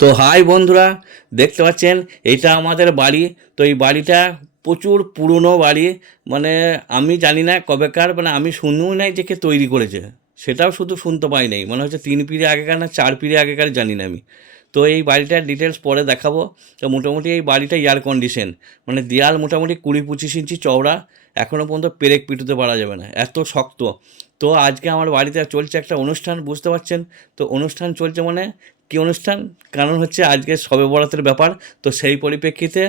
তো হাই বন্ধুরা, দেখতে পাচ্ছেন এটা আমাদের বাড়ি। তো এই বাড়িটা প্রচুর পুরনো বাড়ি। মানে আমি জানি না কবেকার, মানে আমি শুনেও নাই যে কে তৈরি করেছে, সেটাও শুধু শুনতে পাই নাই। মনে হচ্ছে 3 পিঁড়ি আগেকার না 4 পিঁড়ি আগেকার, জানি না আমি। তো এই বাড়িটার ডিটেলস পরে দেখাবো। তো মোটামুটি এই বাড়িটা এয়ার কন্ডিশন, মানে দেয়াল মোটামুটি 20-25 ইঞ্চি চওড়া। এখনও পর্যন্ত পেরেক পিটুতে পারা যাবে না, এত শক্ত। তো আজকে আমার বাড়িতে চলছে একটা অনুষ্ঠান, বুঝতে পারছেন। তো অনুষ্ঠান চলছে মানে কী অনুষ্ঠান? কারণ হচ্ছে আজকে শবে বরাতের ব্যাপার। তো সেই পরিপ্রেক্ষিতে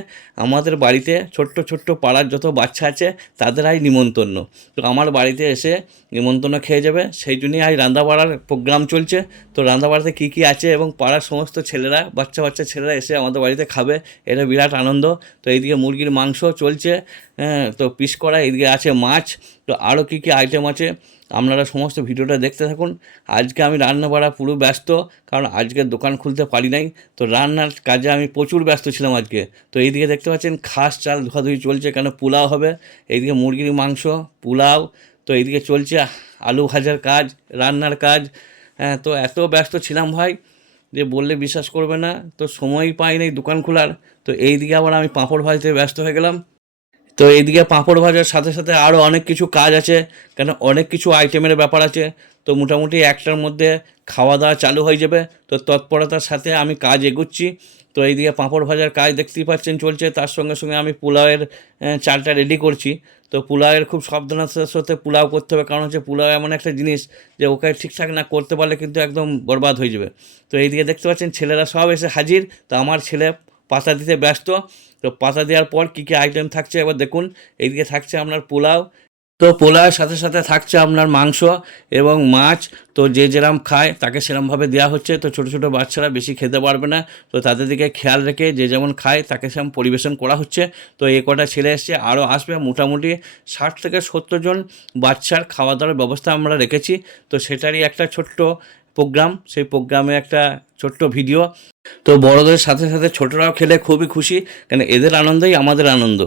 আমাদের বাড়িতে ছোট্ট ছোট্ট পাড়ার যত বাচ্চা আছে তাদের আজ নিমন্ত্রণ। তো আমার বাড়িতে এসে নিমন্ত্রণ খেয়ে যাবে, সেই জন্যই আজ রান্না বাড়ার প্রোগ্রাম চলছে। তো রান্না বাড়াতে কী কী আছে এবং পাড়ার সমস্ত ছেলেরা, বাচ্চা বাচ্চা ছেলেরা এসে আমাদের বাড়িতে খাবে, এটা বিরাট আনন্দ। তো এইদিকে মুরগির মাংস চলছে, হ্যাঁ, তো পিস করা, এইদিকে আছে মাছ। তো আরও কী কী আইটেম আছে আপনারা সমস্ত ভিডিওটা দেখতে থাকুন। আজকে আমি রান্না বাড়া পুরো ব্যস্ত, কারণ আজকে দোকান খুলতে পারি নাই। তো রান্নার কাজে আমি প্রচুর ব্যস্ত ছিলাম আজকে। তো এইদিকে দেখতে পাচ্ছেন খাস চাল ধোয়াধুয়ি চলছে, কেন পোলাও হবে। এইদিকে মুরগির মাংস, পোলাও। তো এইদিকে চলছে আলু ভাজার কাজ, রান্নার কাজ। হ্যাঁ, তো এত ব্যস্ত ছিলাম ভাই যে বললে বিশ্বাস করবে না। তো সময়ই পাই নাই দোকান খোলার। তো এইদিকে আবার আমি পাঁপড় ভাজতে ব্যস্ত হয়ে গেলাম। তো এইদিকে পাঁপড় ভাজার সাথে সাথে আরও অনেক কিছু কাজ আছে, কেন অনেক কিছু আইটেমের ব্যাপার আছে। তো মোটামুটি একটার মধ্যে খাওয়া দাওয়া চালু হয়ে যাবে। তো তৎপরতার সাথে আমি কাজ এগুচ্ছি। তো এইদিকে পাঁপড় ভাজার কাজ দেখতেই পাচ্ছেন চলছে, তার সঙ্গে সঙ্গে আমি পোলাওয়ের চালটা রেডি করছি। তো পোলাওয়ের খুব সাবধানতার সাথে পোলাও করতে হবে, কারণ হচ্ছে পোলাও এমন একটা জিনিস যে ওকে ঠিকঠাক না করতে পারলে কিন্তু একদম বরবাদ হয়ে যাবে। তো এইদিকে দেখতে পাচ্ছেন ছেলেরা সব এসে হাজির। তো আমার ছেলে পাতা দিতে ব্যস্ত। তো পাতা দেওয়ার পর কী কী আইটেম থাকছে এবার দেখুন। এইদিকে থাকছে আপনার পোলাও। তো পোলাওয়ের সাথে সাথে থাকছে আপনার মাংস এবং মাছ। তো যে যেরম খায় তাকে সেরমভাবে দেওয়া হচ্ছে। তো ছোটো ছোটো বাচ্চারা বেশি খেতে পারবে না, তো তাদের দিকে খেয়াল রেখে যে যেমন খায় তাকে সেরকম পরিবেশন করা হচ্ছে। তো এ কটা ছেলে এসছে, আরও আসবে মোটামুটি 60 থেকে 70 জন বাচ্চার খাওয়া দাওয়ার ব্যবস্থা আমরা রেখেছি। তো সেটারই একটা ছোট্ট প্রোগ্রাম, সেই প্রোগ্রামে একটা ছোট্ট ভিডিও। তো বড়দের সাথে সাথে ছোটরাও খেলে খুবই খুশি, কেন এদের আনন্দই আমাদের আনন্দ।